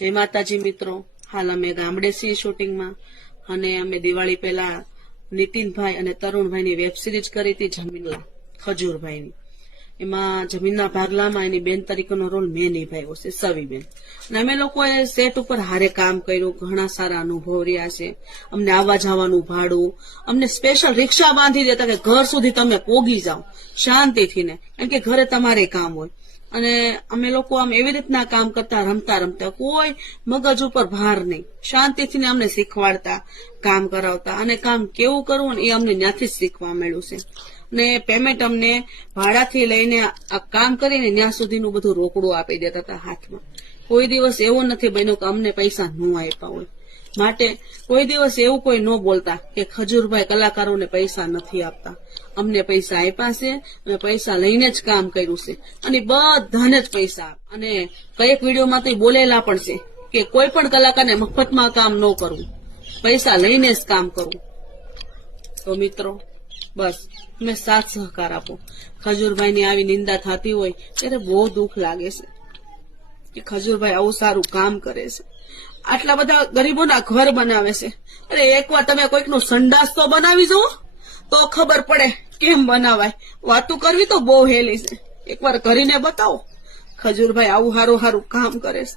જય માતાજી મિત્રો, હાલ અમે ગામડે છીએ શૂટિંગમાં અને અમે દિવાળી પહેલા નીતિનભાઈ અને તરુણભાઈની વેબ સિરીઝ કરી હતી જમીનલા ખજૂરભાઈની. એમાં જમીનના ભાગલામાં એની બેન તરીકેનો રોલ મેં નિભાવ્યો છે, સવીબેન. અને અમે લોકોએ સેટ ઉપર હારે કામ કર્યું, ઘણા સારા અનુભવ રહ્યા છે. અમને આવવા જવાનું ભાડું, અમને સ્પેશિયલ રિક્ષા બાંધી દેતા કે ઘર સુધી તમે પોગી જાઓ શાંતિથી ને, કારણ કે ઘરે તમારે કામ હોય. અને અમે લોકો આમ એવી રીતના કામ કરતા, રમતા રમતા, કોઈ મગજ ઉપર ભાર નહીં, શાંતિથી અમને શીખવાડતા, કામ કરાવતા. અને કામ કેવું કરવું ને એ અમને ત્યાંથી જ શીખવા મળ્યું છે. ને પેમેન્ટ અમને ભાડાથી લઈને આ કામ કરીને ત્યાં સુધીનું બધું રોકડું આપી દેતા હતા હાથમાં. કોઈ દિવસ એવો નથી બન્યો કે અમને પૈસા ન આપ્યા હોય. માટે કોઈ દિવસ એવું કોઈ ન બોલતા કે ખજૂરભાઈ કલાકારોને પૈસા નથી આપતા. અમને પૈસા આપ્યા છે, અમે પૈસા લઈને જ કામ કર્યું છે અને બધાને જ પૈસા. અને કઈક વિડીયોમાં તો બોલેલા પણ છે કે કોઈ પણ કલાકારને મફતમાં કામ ન કરવું, પૈસા લઈને જ કામ કરવું. તો મિત્રો બસ તમે સાથ સહકાર આપો. ખજૂરભાઈની આવી નિંદા થતી હોય ત્યારે બહુ દુઃખ લાગે છે કે ખજૂરભાઈ આવું સારું કામ કરે છે, આટલા બધા ગરીબોના ઘર બનાવે છે. અરે એકવાર તમે કોઈકનું સંડાસ તો બનાવી જુઓ તો ખબર પડે કેમ બનાવાય. વાતું કરવી તો બહુ હેલી છે, એકવાર કરીને બતાવો. ખજૂરભાઈ આવું સારું કામ કરે છે.